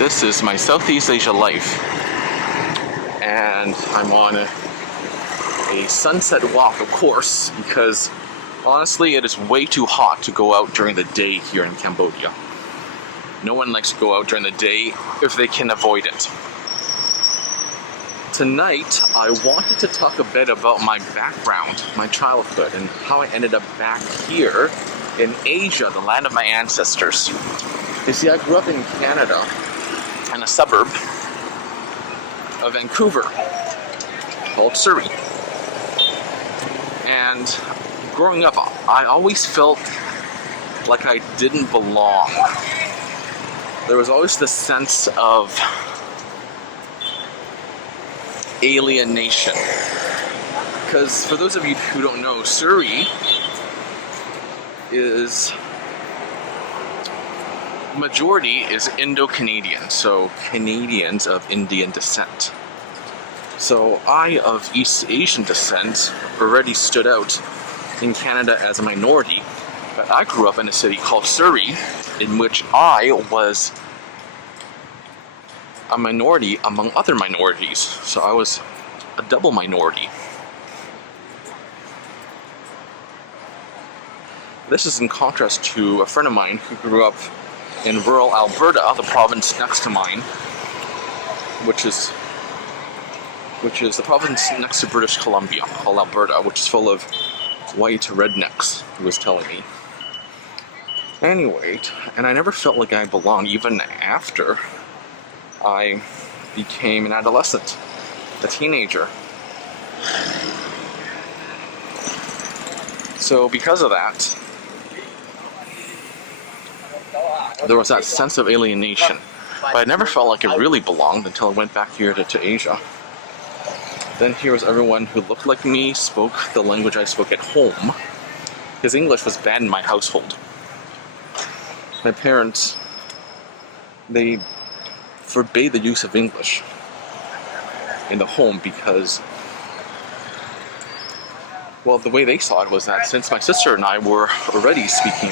This is my Southeast Asia life, and I'm on a sunset walk, of course, because honestly it is way too hot to go out during the day here in Cambodia. No one likes to go out during the day if they can avoid it. Tonight, I wanted to talk a bit about my background, my childhood, and how I ended up back here in Asia, the land of my ancestors. You see, I grew up in Canada, in a suburb of Vancouver called Surrey. And growing up, I always felt like I didn't belong. There was always this sense of alienation. Because for those of you who don't know, Surrey is majority is Indo-Canadian, so Canadians of Indian descent. So I, of East Asian descent, already stood out in Canada as a minority, but I grew up in a city called Surrey, in which I was a minority among other minorities. So I was a double minority. This is in contrast to a friend of mine who grew up in rural Alberta, the province next to mine, which is the province next to British Columbia, called Alberta, which is full of white rednecks, he was telling me. Anyway, and I never felt like I belonged, even after I became an adolescent, a teenager. So because of that, there was that sense of alienation. But I never felt like I really belonged until I went back here to Asia. Then here was everyone who looked like me, spoke the language I spoke at home, because English was banned in my household. My parents, they forbade the use of English in the home because, well, the way they saw it was that since my sister and I were already speaking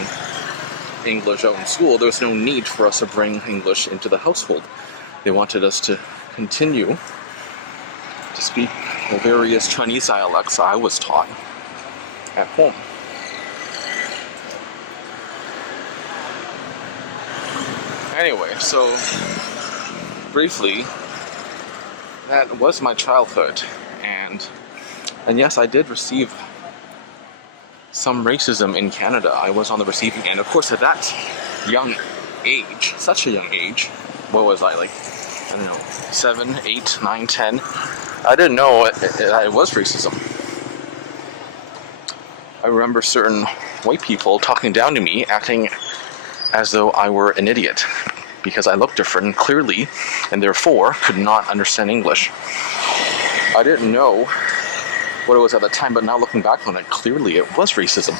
English out in school, there was no need for us to bring English into the household. They wanted us to continue to speak the various Chinese dialects I was taught at home. Anyway, so briefly, that was my childhood, and yes, I did receive some racism in Canada. I was on the receiving end. Of course, at that young age, such a young age, what was I, like, I don't know, 7, 8, 9, 10? I didn't know it was racism. I remember certain white people talking down to me, acting as though I were an idiot, because I looked different clearly, and therefore could not understand English. I didn't know what it was at the time, but now looking back on it, clearly it was racism.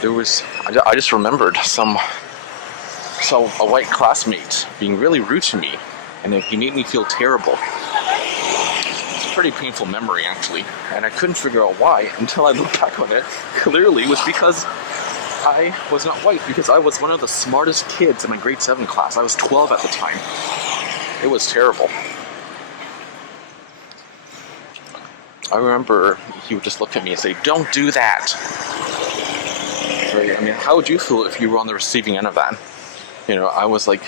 There was, I just remembered a white classmate being really rude to me, and he made me feel terrible. It's a pretty painful memory, actually, and I couldn't figure out why until I looked back on it. Clearly it was because I was not white, because I was one of the smartest kids in my grade 7 class. I was 12 at the time. It was terrible. I remember he would just look at me and say, "Don't do that." So, I mean, how would you feel if you were on the receiving end of that? You know, I was like,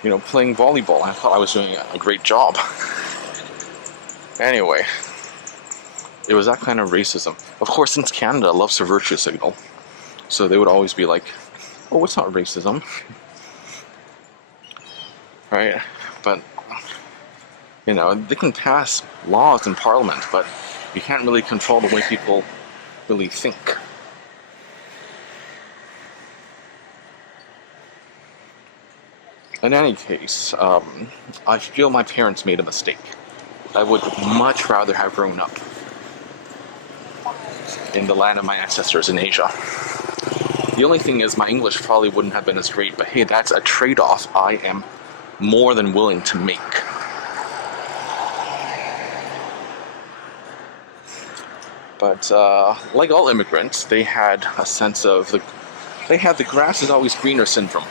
playing volleyball. I thought I was doing a great job. Anyway, it was that kind of racism. Of course, since Canada loves a virtue signal, so they would always be like, "Oh, it's not racism." Right? But they can pass laws in Parliament, but you can't really control the way people really think. In any case, I feel my parents made a mistake. I would much rather have grown up in the land of my ancestors in Asia. The only thing is my English probably wouldn't have been as great, but hey, that's a trade-off I am more than willing to make. But like all immigrants, they had a sense of they had the grass is always greener syndrome.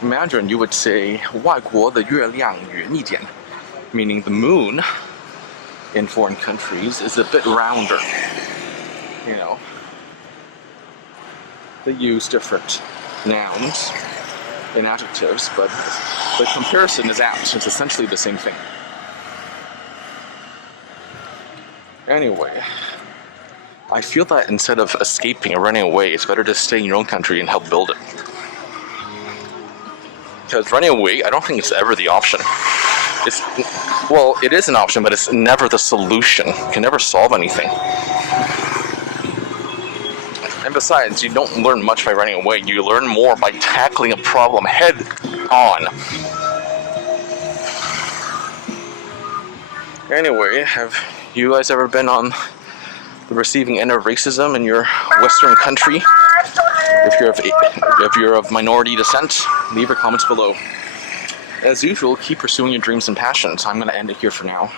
Imagine you would say 外国的月亮圆一点, meaning the moon in foreign countries is a bit rounder. You know, they use different nouns and adjectives, but the comparison is apt. It's essentially the same thing. Anyway, I feel that instead of escaping or running away, it's better to stay in your own country and help build it. Because running away, I don't think it's ever the option. Well, it is an option, but it's never the solution. You can never solve anything. And besides, you don't learn much by running away. You learn more by tackling a problem head on. Anyway, have you guys ever been on the receiving end of racism in your Western country? If you're of minority descent, leave your comments below. As usual, keep pursuing your dreams and passions. I'm going to end it here for now.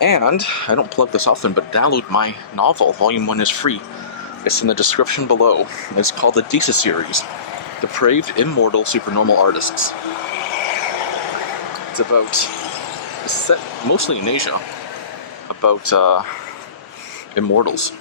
And, I don't plug this often, but download my novel. Volume 1 is free. It's in the description below. It's called the DISA series. Depraved, Immortal, Supernormal Artists. It's set mostly in Asia. About, immortals.